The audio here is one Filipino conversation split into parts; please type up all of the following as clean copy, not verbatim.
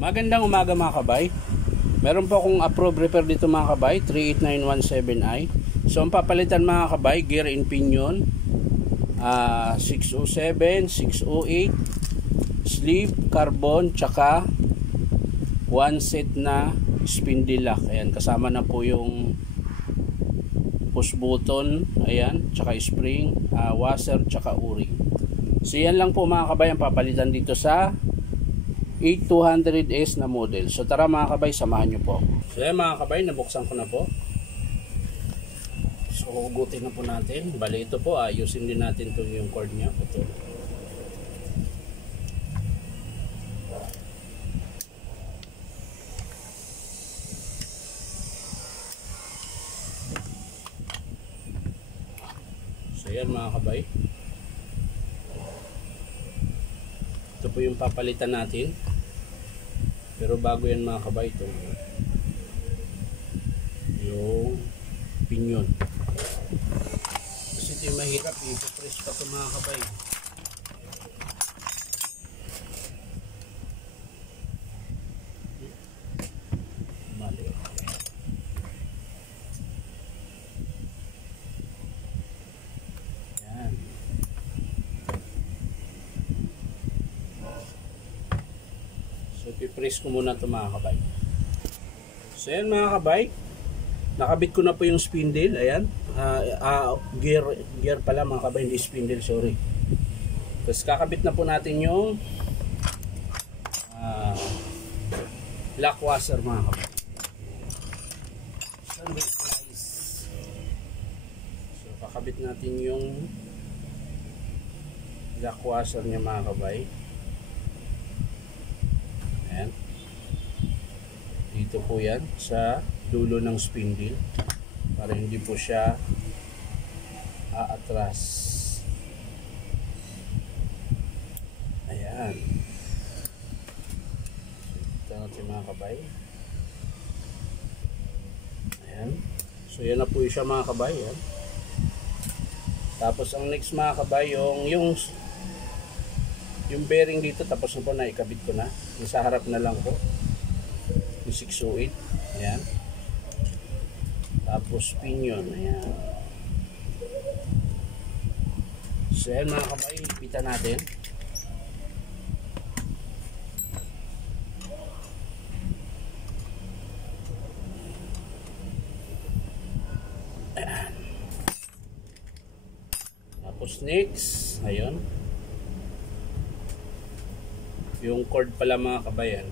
Magandang umaga mga kabay. Meron po akong approved repair dito mga kabay, 38917i. So ang papalitan mga kabay, gear and pinion, 607, 608, sleeve, carbon, tsaka one set na spindle lock. Ayan, kasama na po yung push button, ayan, tsaka spring, washer, tsaka o-ring. So yan lang po mga kabay ang papalitan dito sa 8200S na model. So tara mga kabay, samahan nyo po. So yan mga kabay, nabuksan ko na po. So hugutin na po natin. Bali ito po, ayusin din natin itong yung cord nya. Ito. So yan mga kabay. Ito po yung papalitan natin. Pero bago yan mga kabay, ito yung pinion. Kasi ito yung mahirap, ipapress pa ito mga kabay. Mali. Yan. So ipipress ko muna ito mga kabay. So yan mga kabay, nakabit ko na po yung spindle. Ayan, gear pala mga kabay, hindi spindle, sorry. Tapos kakabit na po natin yung lock washer mga kabay. So kakabit natin yung lock washer niya mga kabay. Ayan. Dito po yan sa dulo ng spindle para hindi po siya aatras. Ayan. Ito natin mga kabay. Ayan. So yan na po siya mga kabay. Ayan. Tapos ang next mga kabay, yung bearing dito, tapos na po na ikabit ko na. Yung sa harap na lang po. Yung 608. Ayan. Tapos pinion. Ayan. So yan mga kabay, ipitan natin. Ayan. Tapos next, ayun. Yung cord pala mga kabayan,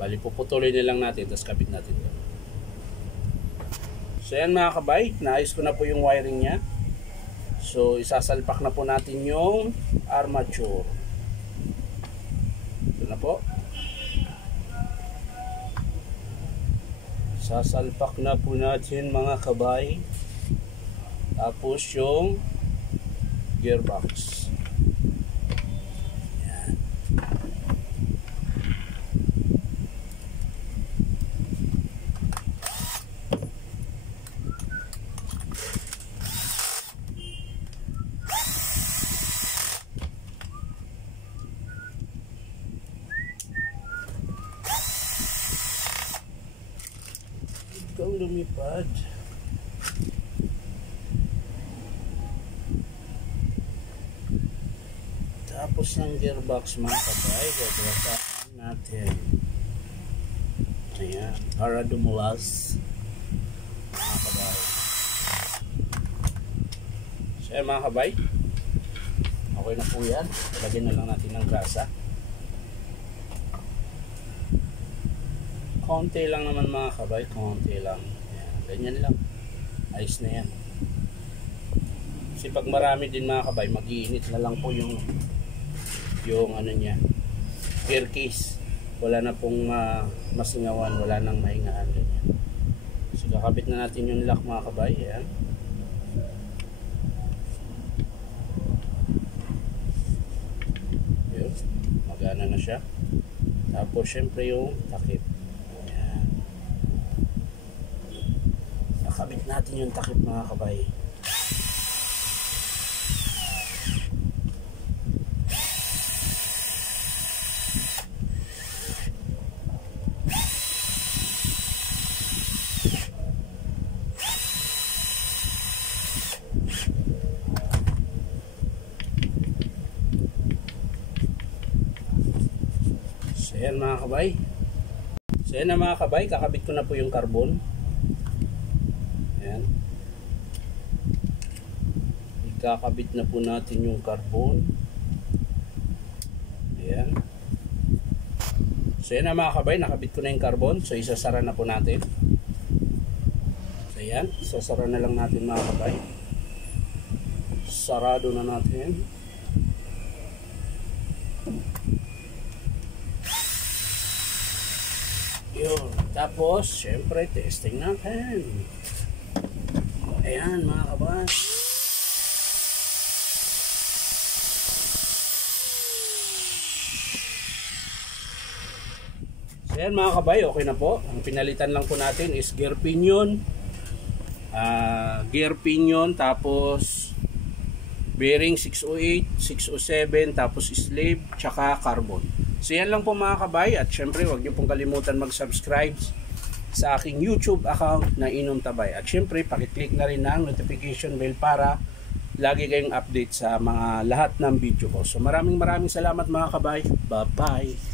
bali puputuloy na lang natin, tapos kapit natin ito. So yan mga kabay, naayos ko na po yung wiring nya. So isasalpak na po natin yung armature. Ito na po. Sasalpak na po natin mga kabay. Tapos yung gearbox. Ikaw lumipad. Tapos ng gearbox mga kabay, gagawasan natin. Ayan, para dumulas mga kabay. So yan mga kabay, okay na po yan. Lagyan na lang natin ng grasa. Konti lang naman mga kabay, konti lang. Ayan, ganyan lang. Ayos na yan. Kasi pag marami din mga kabay, mag-iinit na lang po yung ano niya, gear case. Wala na pong masingawan, wala nang mahingaan. Ganyan. So kakabit na natin yung lock mga kabay. Ayan. Yun, magana na siya. Tapos syempre yung takip. Nakabit natin yung takip mga kabay. So yan mga kabay. So yan na mga kabay, kakabit ko na po yung carbon. Ayan. Ikakabit na po natin yung carbon. Ayan. So yan na mga kabay, nakabit ko na yung carbon. So isasara na po natin. So yan, isasara na lang natin mga kabay. Sarado na natin. Yun. Tapos, syempre, testing natin. Ayan, mga kabay. So, ayan, mga kabay, okay na po. Ang pinalitan lang po natin is gear pinion. Tapos bearing 608, 607, tapos slave, tsaka carbon. So yan lang po mga kabay, at syempre huwag niyo pong kalimutan mag-subscribe sa aking YouTube account na Inom Tabay. At syempre pakiclick na rin ang notification bell para lagi kayong update sa mga lahat ng video ko. So maraming salamat mga kabay. Bye bye.